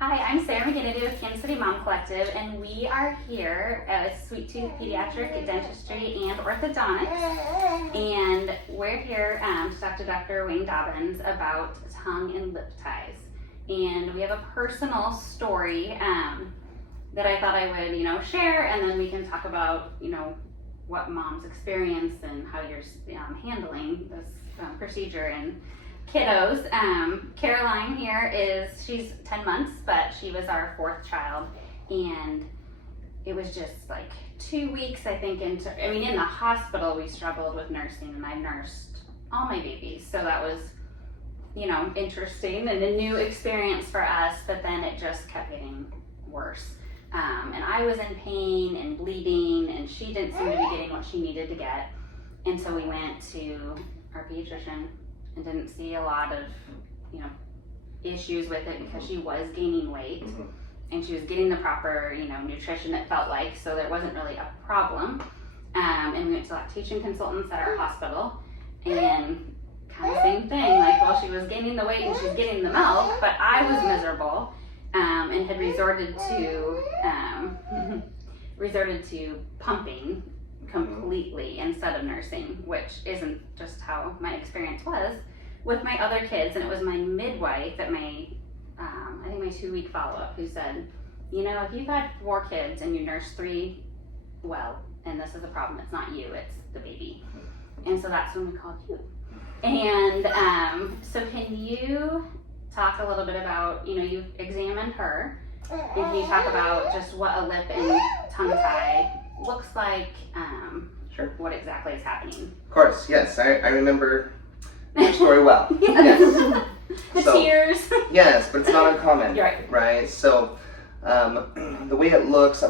Hi, I'm Sarah McGinnity with Kansas City Mom Collective, and we are here at Sweet Tooth Pediatric Dentistry and Orthodontics, and we're here to talk to Dr. Wayne Dobbins about tongue and lip ties. And we have a personal story that I thought I would, share, and then we can talk about, what moms experience and how you're handling this procedure and kiddos. Caroline here she's 10 months, but she was our 4th child, and it was just like 2 weeks, I think, in the hospital we struggled with nursing, and I nursed all my babies, so that was, interesting and a new experience for us, but then it just kept getting worse. And I was in pain and bleeding, and she didn't seem to be getting what she needed to get, and so we went to our pediatrician and didn't see a lot of, issues with it because she was gaining weight and she was getting the proper, nutrition, it felt like, so there wasn't really a problem. And we went to lactation consultants at our hospital, and kind of same thing, she was gaining the weight and she's getting the milk, but I was miserable, and had resorted to pumping completely instead of nursing, which isn't just how my experience was with my other kids. And it was my midwife at my I think my 2-week follow-up who said, if you've had 4 kids and you nurse 3 well, and this is a problem, it's not you, it's the baby. And so that's when we called you. And so can you talk a little bit about, you've examined her, and can you talk about just what a lip and tongue tie looks like, Sure. What exactly is happening? Of course, yes. I remember your story well. Yes. The tears. Yes, but it's not uncommon. You're right. Right? So the way it looks, I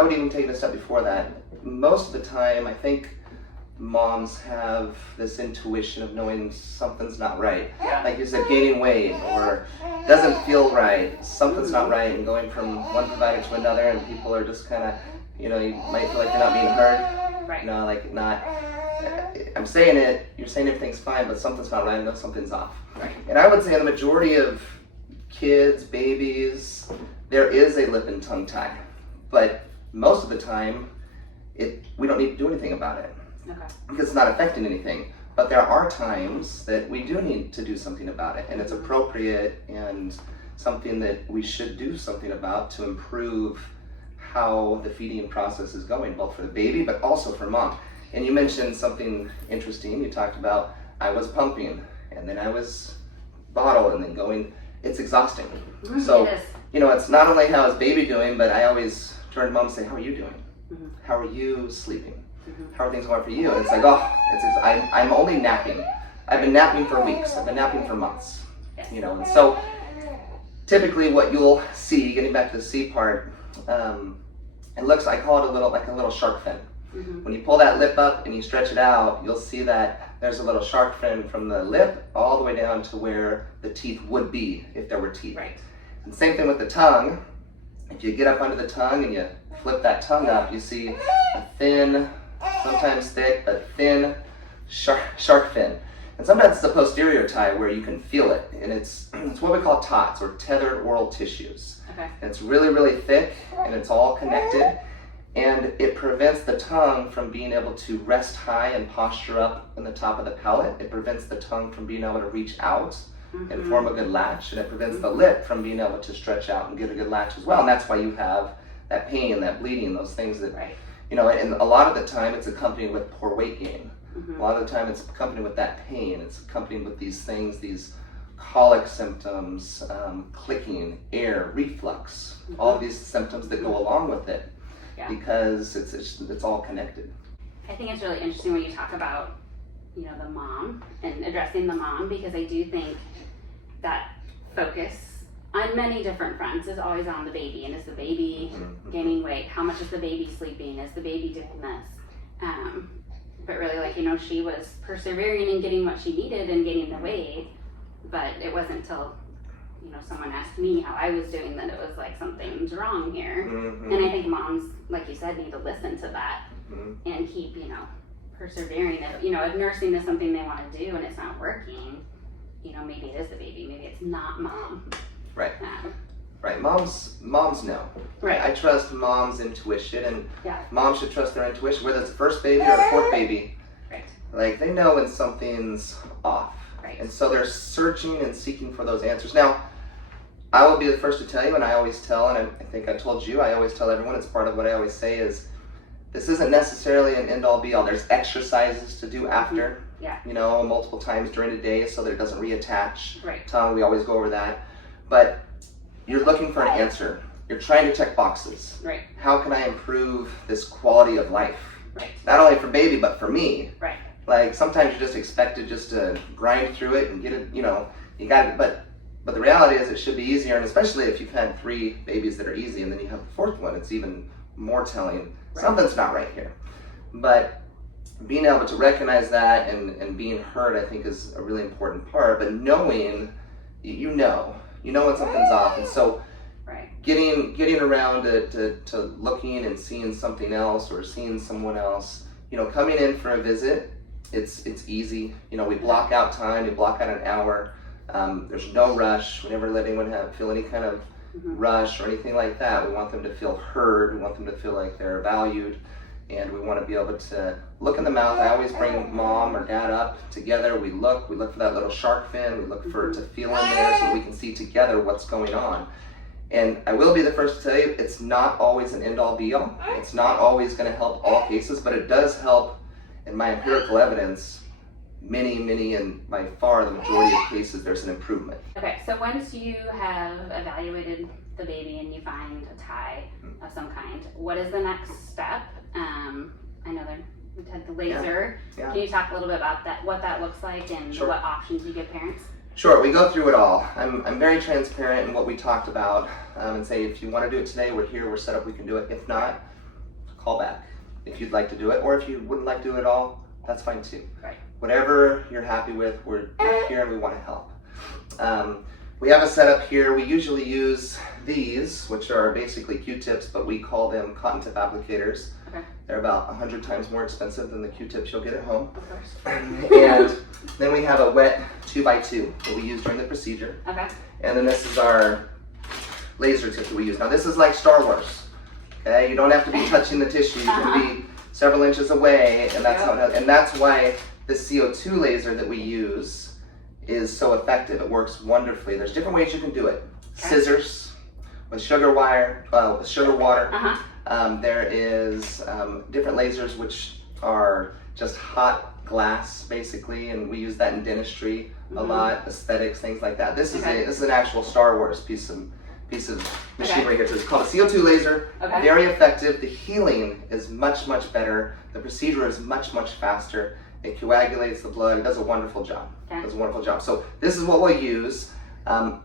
would even take it a step before that. Most of the time, I think moms have this intuition of knowing something's not right. Yeah. Like you said, gaining weight or doesn't feel right, something's not right, and going from one provider to another, and people are just kind of, you might feel like you're not being heard. Right. I'm saying it, you're saying everything's fine, but something's not right, I know something's off. Right. And I would say the majority of kids, babies, there is a lip and tongue tie. But most of the time, we don't need to do anything about it. Okay. Because it's not affecting anything. But there are times that we do need to do something about it, and it's appropriate and something that we should do something about to improve how the feeding process is going, both for the baby but also for mom. And you mentioned something interesting. You talked about I was pumping, and then I was bottle, and then going. It's exhausting. So, It is. It's not only how is baby doing, but I always turn to mom and say, how are you doing? Mm-hmm. How are you sleeping? Mm-hmm. How are things going for you? And it's like, I'm only napping. I've been napping for weeks. I've been napping for months. Yes. And so typically what you'll see, getting back to the C part, it looks, I call it like a little shark fin. Mm-hmm. When you pull that lip up and you stretch it out, you'll see that there's a little shark fin from the lip all the way down to where the teeth would be if there were teeth. Right. And same thing with the tongue. If you get up under the tongue and you flip that tongue up, you see a thin, sometimes thick, but thin shark fin. And sometimes it's a posterior tie where you can feel it. And it's what we call TOTs, or tethered oral tissues. Okay. And it's really, really thick, and it's all connected. And it prevents the tongue from being able to rest high and posture up in the top of the palate. It prevents the tongue from being able to reach out and form a good latch. And it prevents the lip from being able to stretch out and get a good latch as well. And that's why you have that pain, that bleeding, those things that, Right. and a lot of the time it's accompanied with poor weight gain. Mm-hmm. A lot of the time it's accompanied with that pain. It's accompanied with these things, these colic symptoms, clicking, air, reflux, all of these symptoms that go along with it. Yeah. Because it's all connected. I think it's really interesting when you talk about, the mom and addressing the mom, because I do think that focus on many different fronts is always on the baby. And is the baby gaining weight? How much is the baby sleeping? Is the baby doing this? But really, she was persevering and getting what she needed and gaining the weight. But it wasn't until, someone asked me how I was doing that it was like something's wrong here. Mm-hmm. And I think moms, like you said, need to listen to that and keep, persevering. If nursing is something they want to do and it's not working, maybe it is the baby, maybe it's not mom. Right. moms know. Right. I trust mom's intuition, and Yeah. moms should trust their intuition, whether it's the first baby or the fourth baby. Right. Like, they know when something's off. Right. And so they're searching and seeking for those answers. Now, I will be the first to tell you, and I always tell, and I think I told you, I always tell everyone, it's part of what I always say is, this isn't necessarily an end-all be-all. There's exercises to do after, Yeah. you know, multiple times during the day so that it doesn't reattach. Right. Tongue, we always go over that. But you're looking for an answer. You're trying to check boxes. Right. How can I improve this quality of life? Right. Not only for baby, but for me. Right. Like, sometimes you're just expected just to grind through it and get it, you know, you got it, but the reality is it should be easier, and especially if you've had 3 babies that are easy and then you have the 4th one, it's even more telling. Right. Something's not right here. But being able to recognize that and being heard, I think, is a really important part. But knowing, you know when something's off. And so Right. getting around to looking and seeing something else or seeing someone else, you know, coming in for a visit, it's easy. You know, we block out time, we block out an hour. There's no rush. We never let anyone feel any kind of rush or anything like that. We want them to feel heard. We want them to feel like they're valued. And we want to be able to look in the mouth. I always bring mom or dad up together. We look for that little shark fin. We look for it to feel in there so we can see together what's going on. And I will be the first to tell you, it's not always an end-all be-all. It's not always going to help all cases, but it does help, in my empirical evidence, many, and by far the majority of cases, there's an improvement. Okay, so once you have evaluated the baby and you find a tie of some kind, what is the next step? I know that we had the laser. Yeah. Can you talk a little bit about that, what that looks like, and Sure. what options you give parents? Sure, we go through it all. I'm very transparent in what we talked about, and say if you want to do it today, we're here, we're set up, we can do it. If not, call back if you'd like to do it, or if you wouldn't like to do it at all, that's fine too. Right. Whatever you're happy with, we're here and we want to help. We have a setup here. We usually use these, which are basically Q-tips, but we call them cotton tip applicators. Okay. They're about 100 times more expensive than the Q-tips you'll get at home. Of course. And then we have a wet 2x2 that we use during the procedure. Okay. And then this is our laser tip that we use. Now this is like Star Wars. Okay, you don't have to be touching the tissue. You can be several inches away, and that's how. And that's why the CO2 laser that we use is so effective. It works wonderfully. There's different ways you can do it. Okay. Scissors, with sugar wire, with sugar water. Uh-huh. There is different lasers which are just hot glass basically, and we use that in dentistry a lot, aesthetics, things like that. This is an actual Star Wars piece of machinery here. So it's called a CO2 laser. Okay. Very effective. The healing is much better. The procedure is much faster. It coagulates the blood. It does a wonderful job. Okay. It does a wonderful job. So this is what we'll use.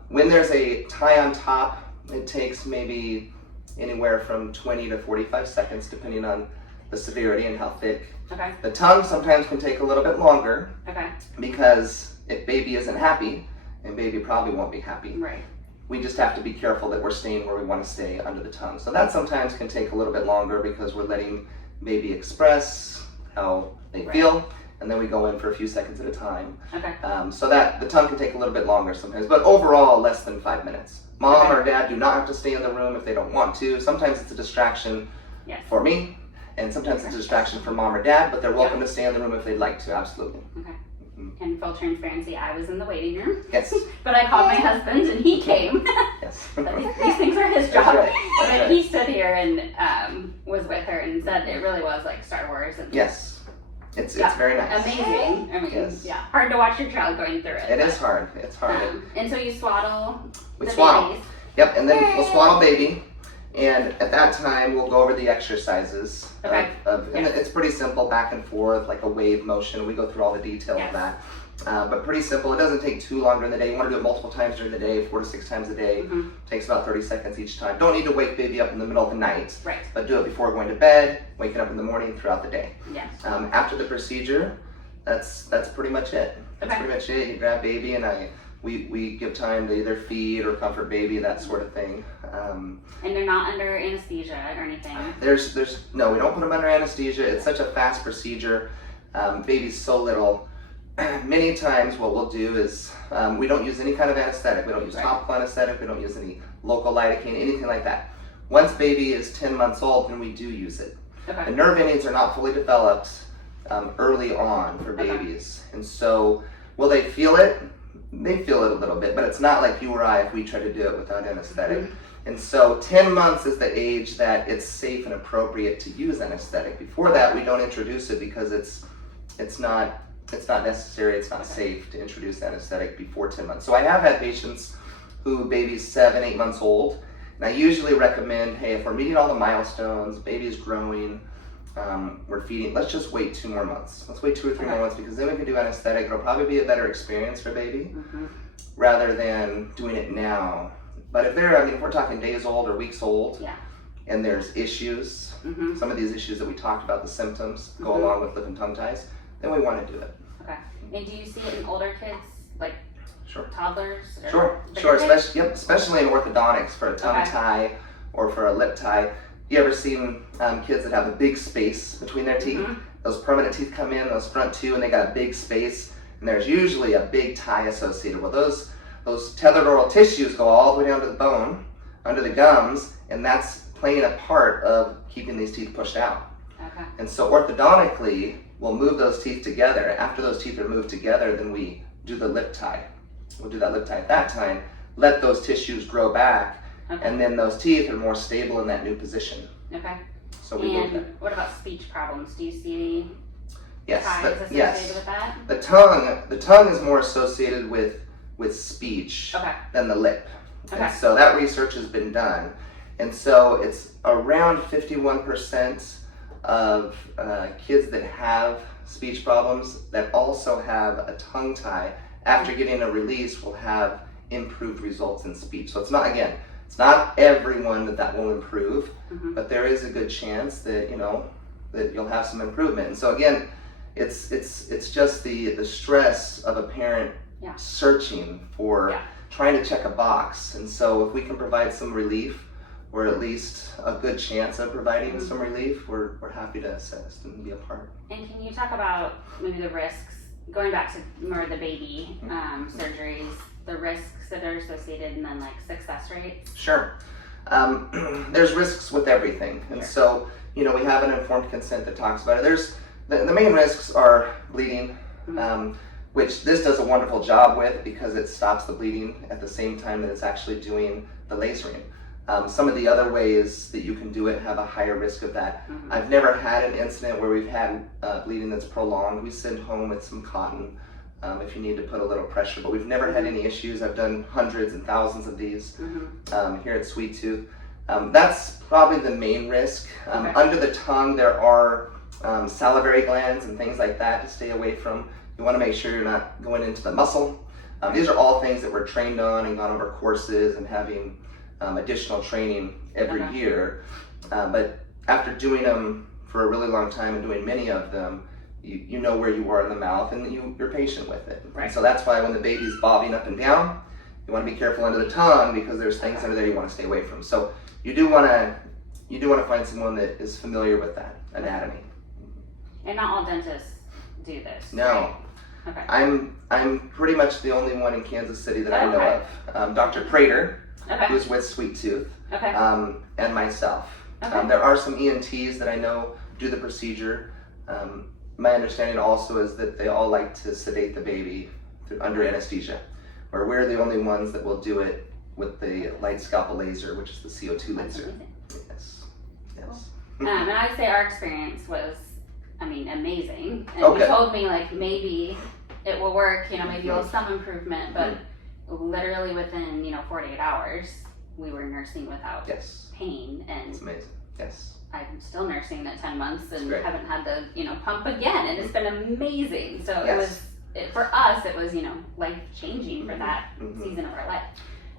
When there's a tie on top, it takes maybe anywhere from 20 to 45 seconds depending on the severity and how thick. Okay. The tongue sometimes can take a little bit longer Okay. because if baby isn't happy, and baby probably won't be happy, Right. we just have to be careful that we're staying where we want to stay under the tongue. So that sometimes can take a little bit longer because we're letting baby express how they feel, and then we go in for a few seconds at a time. Okay. So that the tongue can take a little bit longer sometimes, but overall less than 5 minutes. Mom or dad do not have to stay in the room if they don't want to. Sometimes it's a distraction for me, and sometimes it's a distraction for mom or dad, but they're welcome to stay in the room if they'd like to, absolutely. Okay. And full transparency, I was in the waiting room. Yes. But I called my husband and he came. Yes. These things are his job. That's right. But he stood here and was with her and said it really was like Star Wars. And Yes. It's very nice. Amazing. I mean, Yes. yeah, hard to watch your child going through it. It is hard. It's hard. And so you swaddle We the swaddle. babies. Yep, and then we'll swaddle baby, and at that time we'll go over the exercises. Okay. And it's pretty simple, back and forth, like a wave motion. We go through all the detail of that. But pretty simple. It doesn't take too long during the day. You want to do it multiple times during the day, 4 to 6 times a day. Takes about 30 seconds each time. Don't need to wake baby up in the middle of the night. Right. But do it before going to bed, waking up in the morning, throughout the day. Yes. After the procedure, that's pretty much it. That's pretty much it. You grab baby and we give time to either feed or comfort baby, that sort of thing. And they're not under anesthesia or anything. No, we don't put them under anesthesia. It's such a fast procedure. Baby's so little. many times what we'll do is we don't use any kind of anesthetic. We don't use Right. topical anesthetic. We don't use any local lidocaine, anything like that. Once baby is 10 months old, then we do use it. Okay. The nerve endings are not fully developed early on for Okay. babies. And so will they feel it? They feel it a little bit, but it's not like you or I if we try to do it without anesthetic. Mhm. And so 10 months is the age that it's safe and appropriate to use anesthetic. Before that, we don't introduce it because it's not necessary, it's not safe to introduce anesthetic before 10 months. So I have had patients who baby's 7, 8 months old, and I usually recommend, hey, if we're meeting all the milestones, baby's growing, we're feeding, let's just wait 2 more months. Let's wait 2 or 3 more Okay. months because then we can do anesthetic. It'll probably be a better experience for baby Mhm. rather than doing it now. But if we're talking days old or weeks old, Yeah. and there's issues, Mhm. some of these issues that we talked about, the symptoms go Mhm. along with lip and tongue ties, then we want to do it. Okay. And do you see it in older kids, like Sure. toddlers? Or Sure, bigger sure. kids? Especially in orthodontics for a tongue Okay. tie or for a lip tie. You ever seen kids that have a big space between their teeth? Mhm. Those permanent teeth come in, those front two, and they got a big space, and there's usually a big tie associated. Well, those tethered oral tissues go all the way down to the bone, under the gums, and that's playing a part of keeping these teeth pushed out. Okay. And so orthodontically, we'll move those teeth together. After those teeth are moved together, then we do the lip tie. We'll do that lip tie at that time, let those tissues grow back, Okay. and then those teeth are more stable in that new position. Okay. So we move that. And what about speech problems? Do you see Yes, ties associated yes. with that? The tongue is more associated with speech Okay. than the lip. Okay. And so that research has been done. And so it's around 51% of kids that have speech problems that also have a tongue tie after getting a release will have improved results in speech. So it's not everyone that will improve, Mhm. but there is a good chance that that you'll have some improvement. And so again, it's just the stress of a parent Yeah. searching for Yeah. trying to check a box. And so if we can provide some relief, or at least a good chance of providing Mhm. some relief, we're happy to assist and be a part. And can you talk about maybe the risks, going back to more of the baby surgeries, the risks that are associated, and then like success rates? Sure. There's risks with everything. And Sure. so, we have an informed consent that talks about it. There's the main risks are bleeding, Mhm. which this does a wonderful job with because it stops the bleeding at the same time that it's actually doing the lasering. Some of the other ways that you can do it have a higher risk of that. Mhm. I've never had an incident where we've had bleeding that's prolonged. We send home with some cotton if you need to put a little pressure, but we've never had any issues. I've done hundreds and thousands of these Mhm. here at Sweet Tooth. That's probably the main risk. Okay. Under the tongue, there are salivary glands and things like that to stay away from. You want to make sure you're not going into the muscle. These are all things that we're trained on and gone over courses and having additional training every Okay. year. But after doing them for a really long time and doing many of them, you know where you are in the mouth and you're patient with it. Right. And so that's why when the baby's bobbing up and down, you want to be careful under the tongue because there's things under there you want to stay away from. So you do want to find someone that is familiar with that anatomy. And not all dentists do this. No. Right? Okay. I'm pretty much the only one in Kansas City that I know Okay. of. Dr. Prater, Okay. who's with Sweet Tooth, Okay. and myself. Okay. There are some ENTs that I know do the procedure. My understanding also is that they all like to sedate the baby under anesthesia, where we're the only ones that will do it with the light scalpel laser, which is the CO2 That's laser. amazing. Yes. Yes. And I'd say our experience was, amazing. And Okay. you told me like maybe it will work, maybe you'll have some improvement, but literally within 48 hours we were nursing without Yes. pain, and It's amazing. Yes. I'm still nursing at 10 months and great. haven't had to pump again, and it's been amazing. So Yes. for us it was life changing for that Mhm. season of our life.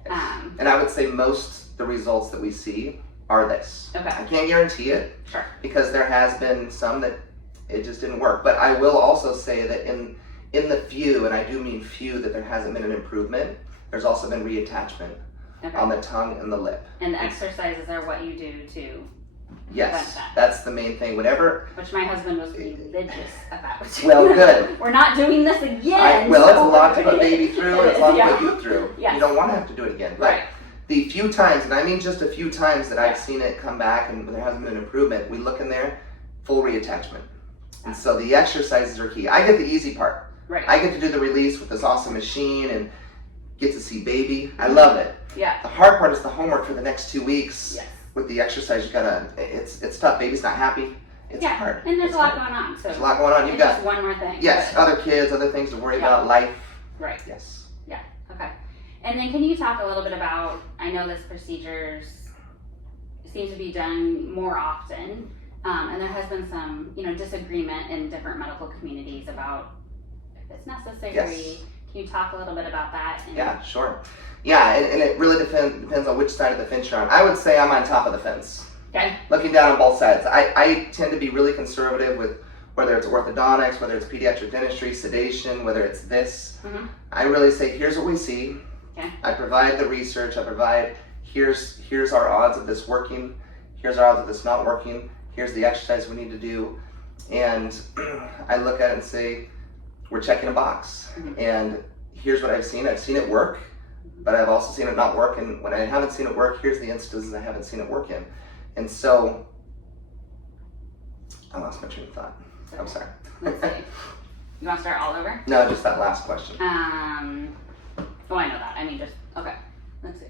Yes. And I would say most the results that we see are this. Okay. I can't guarantee it Sure. because there has been some that it just didn't work. But I will also say that in the few, and I do mean few, that there hasn't been an improvement, there's also been reattachment Okay. on the tongue and the lip. And the exercises are what you do to Yes, that. that's the main thing. Whenever, Which my husband was religious about. well, good. We're not doing this again. Well, it's a lot to put baby through, and it's a lot Yeah. to put you through. Yes. You don't want to have to do it again. But Right. the few times, and I mean just a few times that Yeah. I've seen it come back and there hasn't been an improvement, we look in there, full reattachment. And so the exercises are key. I get the easy part. Right. I get to do the release with this awesome machine and get to see baby. I love it. Yeah. The hard part is the homework for the next 2 weeks. Yes. With the exercise, it's tough. Baby's not happy. It's Yeah. hard. And there's It's a lot hard. going on. So There's a lot going on. You've it's got, just one more thing. yes, but- other kids, other things to worry Yeah. about, life. Right. Yes. Okay. And then can you talk a little bit about, I know this procedures seem to be done more often, and there has been some, disagreement in different medical communities about if it's necessary. Yes. Can you talk a little bit about that? And, Yeah, sure. Yeah, and it really depends on which side of the fence you're on. I would say I'm on top of the fence, Okay. looking down on both sides. I tend to be really conservative with whether it's orthodontics, whether it's pediatric dentistry, sedation, whether it's this. Mhm. I really say, here's what we see. Okay. I provide the research. I provide, here's our odds of this working. Here's our odds of this not working. Here's the exercise we need to do. And I look at it and say, we're checking a box. Mhm. And here's what I've seen. I've seen it work, but I've also seen it not work. And when I haven't seen it work, here's the instances I haven't seen it work in. And so, I lost my train of thought. I'm sorry. Let's see. You want to start all over? No, just that last question. Oh, I know that. I mean, okay. Let's see.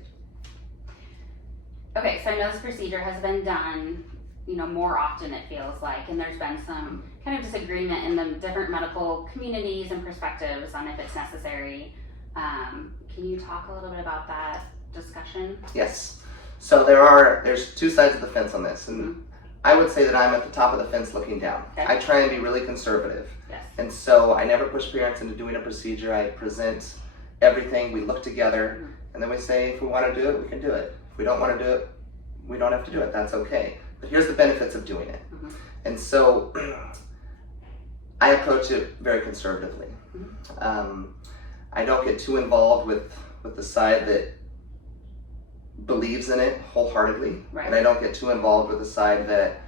Okay, so I know this procedure has been done, more often it feels like, and there's been some kind of disagreement in the different medical communities and perspectives on if it's necessary. Can you talk a little bit about that discussion? Yes. So there's two sides of the fence on this, and Mhm. I would say that I'm at the top of the fence looking down. Okay. I try and be really conservative. Yes. And so I never push parents into doing a procedure. I present everything, we look together, Mhm. and then we say if we want to do it, we can do it. If we don't want to do it, we don't have to do it. That's okay. But here's the benefits of doing it. Mhm. And so I approach it very conservatively. I don't get too involved with the side that believes in it wholeheartedly, Right. and I don't get too involved with the side that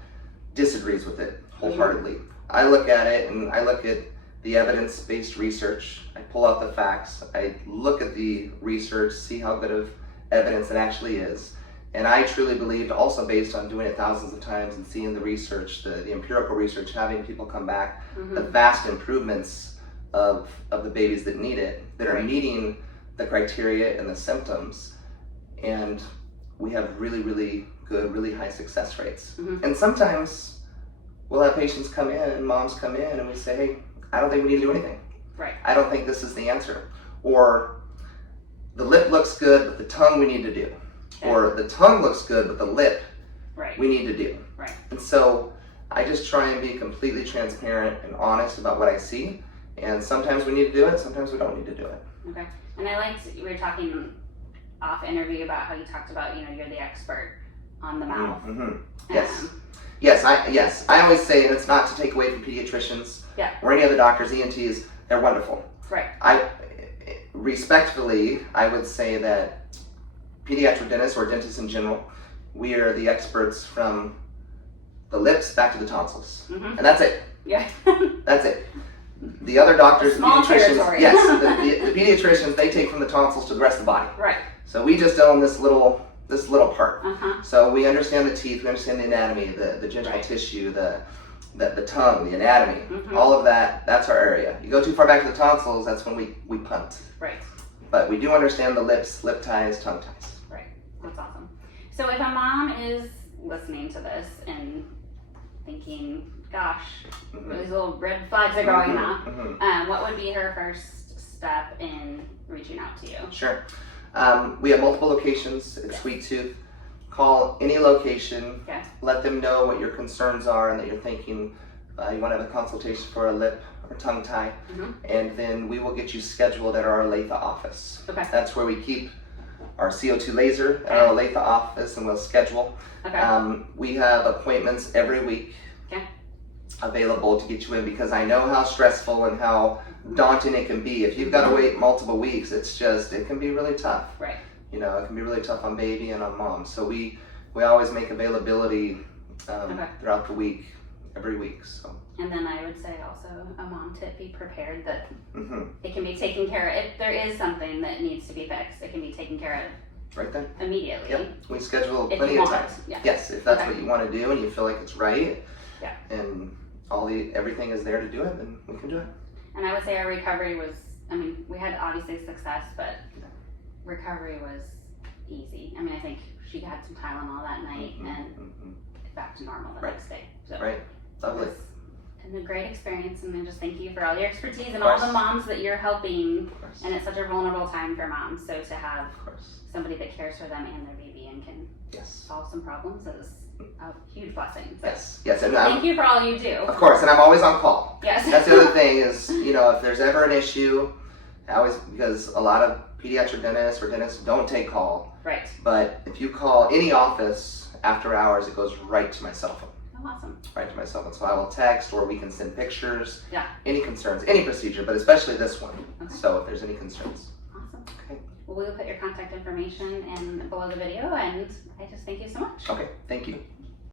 disagrees with it wholeheartedly. I look at it and I look at the evidence-based research. I pull out the facts. I look at the research, see how good of evidence it actually is. And I truly believed, also based on doing it thousands of times and seeing the research, the empirical research, having people come back, the Mhm. vast improvements of the babies that need it, that are Right. meeting the criteria and the symptoms. And we have really, really good, really high success rates. Mhm. And sometimes we'll have patients come in, moms come in, and we say, hey, I don't think we need to do anything. Right. I don't think this is the answer. Or the lip looks good, but the tongue we need to do. Okay. Or the tongue looks good, but the lip Right. we need to do. Right. And so I just try and be completely transparent and honest about what I see. And sometimes we need to do it, sometimes we don't need to do it. Okay. And I liked, we were talking off interview about how you talked about, you're the expert on the mouth. Mm-hmm. Yes. Um, Yes, I always say, and it's not to take away from pediatricians Yeah. or any other doctors, ENTs, they're wonderful. Right. Respectfully, I would say that pediatric dentists or dentists in general, we are the experts from the lips back to the tonsils. Mhm. And that's it. Yeah. That's it. The other doctors, Small pediatricians, territory. yes, the pediatricians, they take from the tonsils to the rest of the body. Right. So we just own this little part. Uh-huh. So we understand the teeth, we understand the anatomy, the gentle Right. tissue, the tongue, the anatomy, Mhm. all of that, that's our area. You go too far back to the tonsils, that's when we punt. Right. But we do understand the lips, lip ties, tongue ties. Right. That's awesome. So if a mom is listening to this and thinking, gosh, Mhm. these little red flags are going Mhm, off, mhm. what would be her first step in reaching out to you? Sure. We have multiple locations at Sweet Tooth. Call any location, Okay. let them know what your concerns are and that you're thinking you want to have a consultation for a lip or tongue tie, Mhm. and then we will get you scheduled at our Olathe office. Okay. That's where we keep our CO2 laser at our Olathe office, and we'll schedule. Okay. We have appointments every week Okay. available to get you in, because I know how stressful and how daunting it can be. If you've got to wait multiple weeks, it can be really tough. Right. It can be really tough on baby and on mom. So we always make availability throughout the week, every week. So. And then I would say also a mom tip: be prepared that Mm-hmm. it can be taken care of. If there is something that needs to be fixed, it can be taken care of Right then. immediately. Yep. We schedule If plenty you of want. time. Yeah. Yes, if that's Okay. what you want to do and you feel like it's right. Yeah. And everything is there to do it, then we can do it. And I would say our recovery was, I mean, we had obviously success, but recovery was easy. I mean, I think she had some Tylenol that night and back to normal the next day. So Right. Lovely. It was a great experience, and I just thank you for all your expertise and Of all course. the moms that you're helping. Of course. And it's such a vulnerable time for moms, so to have Of course. somebody that cares for them and their baby and can Yes. solve some problems is a huge blessing. So Yes. Yes. And thank you for all you do. of course, and I'm always on call. Yes. That's the other thing is, if there's ever an issue, because a lot of pediatric dentists or dentists don't take call. Right. But if you call any office after hours, it goes right to my cell phone. Oh, awesome. Right to my cell phone. So I will text, or we can send pictures. Yeah. Any concerns, any procedure, but especially this one. Okay. So if there's any concerns. Awesome. Okay. Well, we will put your contact information in below the video, and I just thank you so much. Okay. Thank you.